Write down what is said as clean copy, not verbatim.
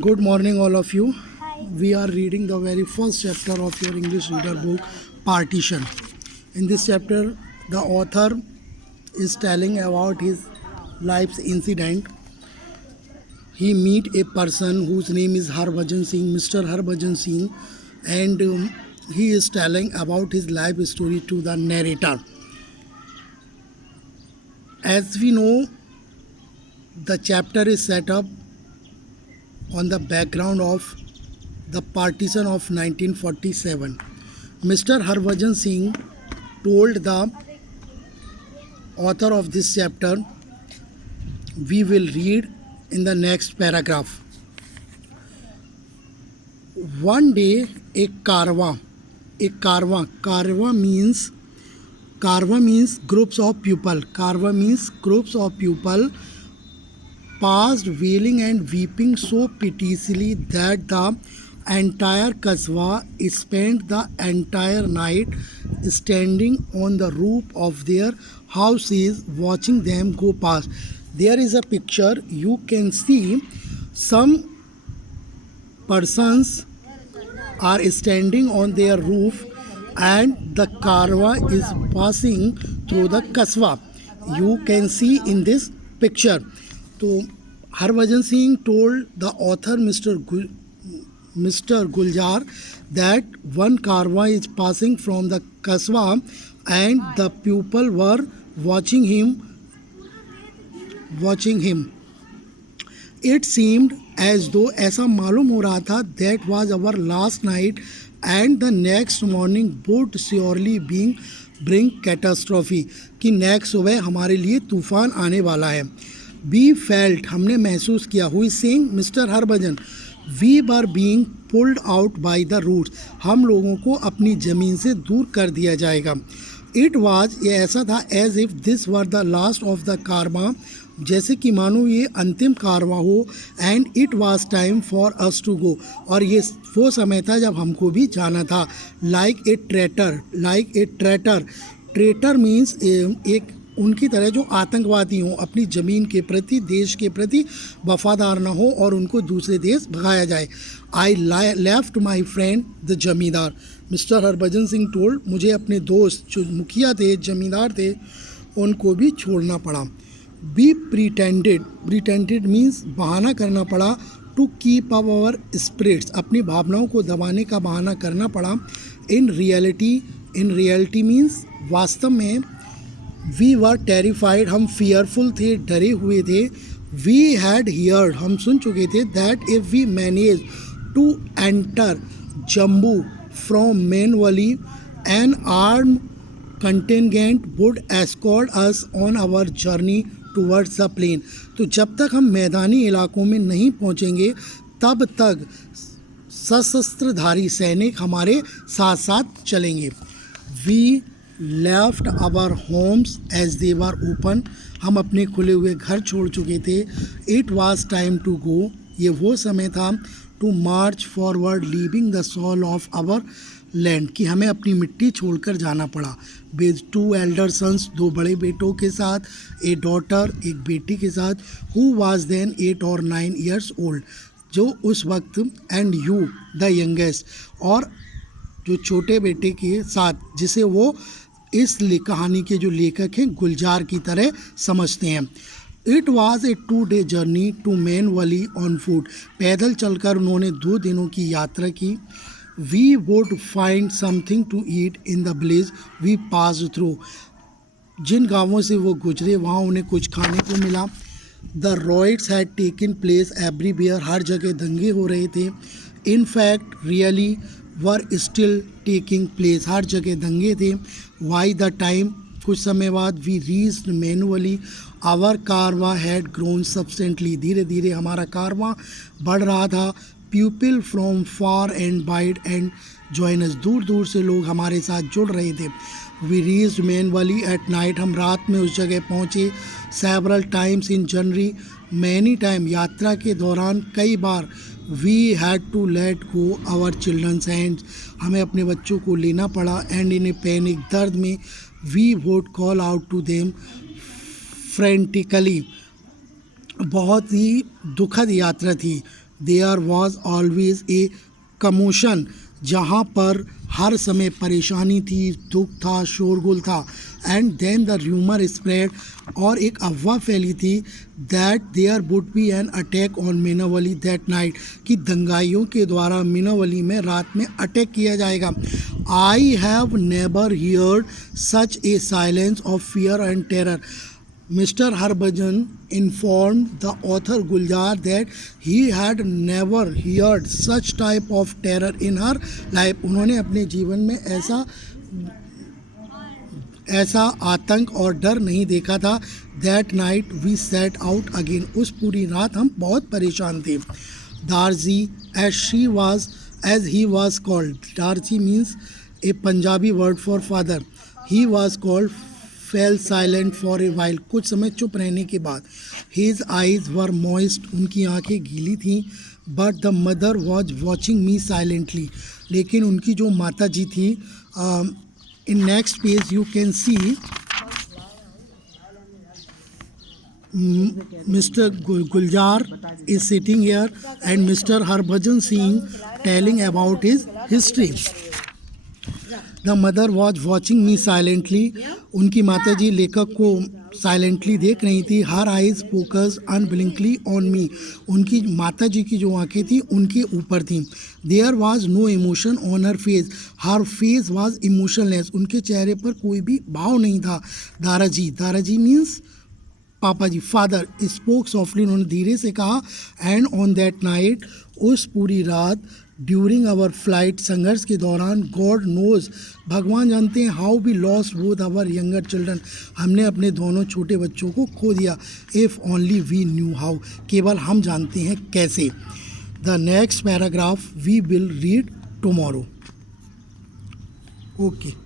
Good morning, all of you. We are reading the very first chapter of your English reader book, Partition. In this chapter, the author is telling about his life's incident. He meet a person whose name is Harbhajan Singh, Mr. Harbhajan Singh, and he is telling about his life story to the narrator. As we know, the chapter is set up on the background of the partition of 1947. Mr. Harbhajan Singh told the author of this chapter, we will read in the next paragraph. One day, a karwa means groups of people. Karwa means groups of people passed wailing and weeping so piteously that the entire Kasbah spent the entire night standing on the roof of their houses watching them go past. There is a picture. You can see some persons are standing on their roof and the karwa is passing through the Kasbah. You can see in this picture. So Harbhajan Singh told the author Mr. Guljar that one karwa is passing from the Kasbah and the people were watching him. It seemed as though ऐसा मालूम हो रहा था that was our last night and the next morning would surely bring catastrophe कि next सुबह हमारे लिए तूफान आने वाला है. We felt, हमने महसूस किया. Who is saying? Mr. Harbhajan. We were being pulled out by the roots. हम लोगों को अपनी ज़मीन से दूर कर दिया जाएगा. It was, ये ऐसा था as if this were the last of the karma, जैसे कि मानो ये अंतिम कारवा हो. And it was time for us to go, और ये वो समय था जब हमको भी जाना था. Like a traitor. Traitor means एक उनकी तरह जो आतंकवादी हों, अपनी ज़मीन के प्रति, देश के प्रति वफादार ना हो और उनको दूसरे देश भगाया जाए. I left my friend the जमींदार. मिस्टर हरभजन सिंह टोल्ड, मुझे अपने दोस्त जो मुखिया थे, जमींदार थे, उनको भी छोड़ना पड़ा. बी प्रीटेंडेड मीन्स बहाना करना पड़ा. To keep up our spirits, अपनी भावनाओं को दबाने का बहाना करना पड़ा. इन रियलिटी मीन्स वास्तव में. वी वर टेरिफाइड, हम फियरफुल थे, डरे हुए थे. वी हैड हियर्ड, हम सुन चुके थे. That if we manage to enter Jammu from Mianwali an arm contingent would escort us on our journey towards the plane. तो जब तक हम मैदानी इलाकों में नहीं पहुंचेंगे तब तक सशस्त्रधारी सैनिक हमारे साथ साथ चलेंगे. We left our homes as they were open, हम अपने खुले हुए घर छोड़ चुके थे. It was time to go, ये वो समय था. To march forward leaving the soul of our land, कि हमें अपनी मिट्टी छोड़कर जाना पड़ा. विद 2 एल्डर सन्स, 2 बड़े बेटों के साथ. ए डॉटर, एक बेटी के साथ. हु वाज देन 8 और 9 ईयर्स ओल्ड, जो उस वक्त. एंड यू द यंगेस्ट, और जो छोटे बेटे के साथ, जिसे वो इस कहानी के जो लेखक हैं गुलजार की तरह समझते हैं. It was a 2-day journey to Mianwali on foot, पैदल चलकर उन्होंने 2 दिनों की यात्रा की. We would find something to eat in the village we pass through, जिन गाँवों से वो गुजरे वहाँ उन्हें कुछ खाने को मिला. The riots had taken place everywhere, हर जगह दंगे हो रहे थे. In fact really were still taking place, हर जगह दंगे थे. वाई द टाइम, कुछ समय बाद. We reached Mianwali, our karwan had grown substantially, धीरे धीरे हमारा कारवा बढ़ रहा था. People from far and wide and joined us, दूर दूर से लोग हमारे साथ जुड़ रहे थे. We reached Mianwali at night, हम रात में उस जगह पहुँचे. Several times in journey, many time, यात्रा के दौरान कई बार. We had to let go our childrens hands, हमें अपने बच्चों को लेना पड़ा. एंड इन ए पैनिक, दर्द में. We would call out to them frantically, बहुत ही दुखद यात्रा थी. There was always a commotion, जहाँ पर हर समय परेशानी थी, दुख था, शोरगुल था. And then the rumour spread, और एक अफवाह फैली थी that there would be an attack on Mianwali that night, कि दंगाइयों के द्वारा मीनावली में रात में अटैक किया जाएगा. I have never heard such a silence of fear and terror. Mr. Harbhajan informed the author Guljar that he had never heard such type of terror in her life. उन्होंने अपने जीवन में ऐसा आतंक और डर नहीं देखा था. That night we set out again. उस पूरी रात हम बहुत परेशान थे. Darji, as he was called. Darji means a Punjabi word for father. He was called fell silent for a while. कुछ समय चुप रहने के बाद. His eyes were moist. उनकी आंखें गीली थीं. But the mother was watching me silently. लेकिन उनकी जो माता जी थी, in next page you can see Mr. Guljar is sitting here and Mr. Harbhajan Singh telling about his history. The mother was watching me silently. उनकी माता जी लेखक को साइलेंटली देख रही थी. Her eyes focus unblinkingly on me. उनकी माता जी की जो आंखें थी उनके ऊपर थी. There was no emotion on her face. Her face was emotionless. उनके चेहरे पर कोई भी भाव नहीं था. दाराजी मीन्स पापा जी, फादर स्पोक सॉफ्टली. उन्होंने धीरे से कहा. एंड ऑन दैट नाइट, उस पूरी रात, ड्यूरिंग आवर फ्लाइट, संघर्ष के दौरान, गॉड नोज, भगवान जानते हैं, how we lost both our younger children, हमने अपने दोनों छोटे बच्चों को खो दिया. If only we knew how, केवल हम जानते हैं कैसे. The next paragraph we will read tomorrow. Okay.